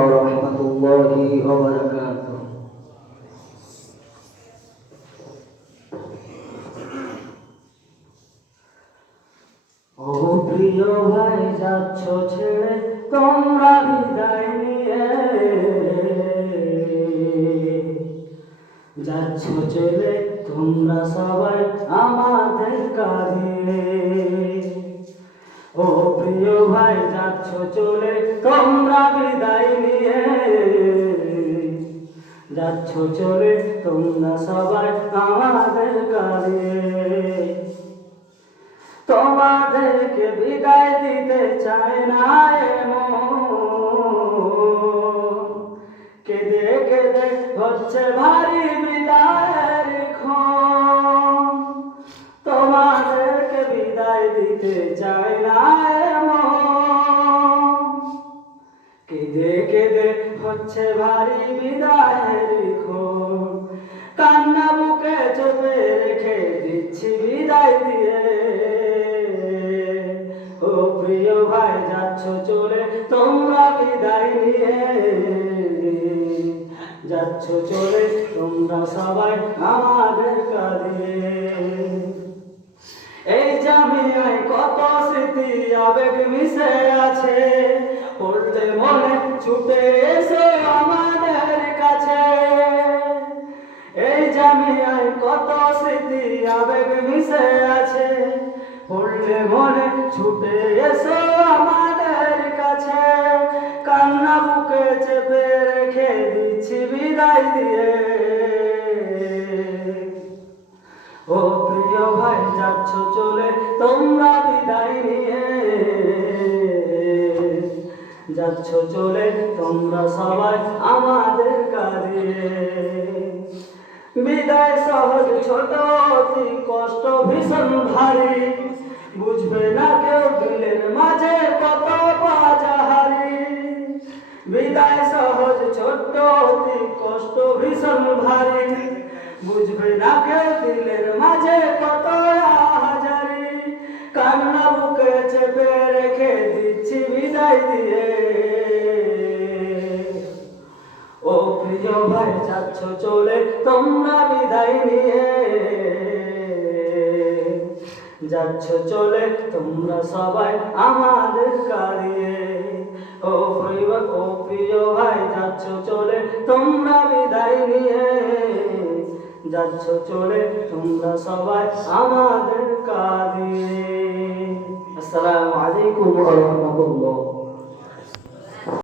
ওরহমতুল্লাহি ওয়াবারাকাতুহু। ও প্রিয় ভাই, যাচ্ছ ছেড়ে তোমরা বিদায় নিয়ে, যাচ্ছ চলে তোমরা সবাই আমাদের কাঁদিয়ে। ও প্রিয় ভাই, যাচ্ছ চলে তোমরা বিদায় নিয়ে, যাচ্ছ চলে তোমরা সবাই আমাদের কাঁদিয়ে। তোমাদেরকে বিদায় দিতে চায় না এমন, কেঁদে কেঁদে হচ্ছে ভারী বিদায়ের ক্ষণ। তোমাদেরকে বিদায় দিতে চায় না এমন, কেঁদে কেঁদে হচ্ছে ভারী বিদায়ের ক্ষণ। কান্না বুকে চেপে রেখে দিচ্ছি বিদায় দিয়ে। ও প্রিয় ভাই, যাচ্ছ চলে তোমরা বিদায় নিয়ে, যাচ্ছ চলে তোমরা সবাই আমাদের কাঁদিয়ে। এই জামিয়ায় কত স্মৃতি আবেগ মিশে আছে, পড়লে মনে ছুটে এসো আমাদের কাছে। এই জামিয়ায় কত স্মৃতি আবেগ মিশে আছে, পড়লে মনে ছুটে এসো আমাদের কাছে। কান্না বুকে চেপে রেখে দিচ্ছি বিদায় দিয়ে। ও প্রিয় ভাই, যাচ্ছ চলে তোমরা বিদায় নিয়ে, যাচ্ছ চলে তোমরা সবাই আমাদের কাঁদিয়ে। বিদায় সহজ ছোট, অতি কষ্ট ভীষণ ভারী, বুঝবে না কেউ দিলের মাঝে কত বাজাহারি। বিদায় সহজ ছোট, অতি কষ্ট ভীষণ ভারী, বুঝবে না কেউ দিলের মাঝে কত হাজারি। কান্না বুকে চেপে রেখে দিচ্ছি বিদায় দিয়ে। ও প্রিয় ভাই, যাচ্ছ চলে তোমরা বিদায় নিয়ে, যাচ্ছ চলে তোমরা সবাই আমাদের কাঁদিয়ে। ও প্রিয় ভাই, যাচ্ছ চলে তোমরা বিদায় নিয়ে, যাচ্ছ চলে তোমরা সবাই আমাদের কাঁদিয়ে। আসসালামু আলাইকুম ওয়া রাহমাতুল্লাহ।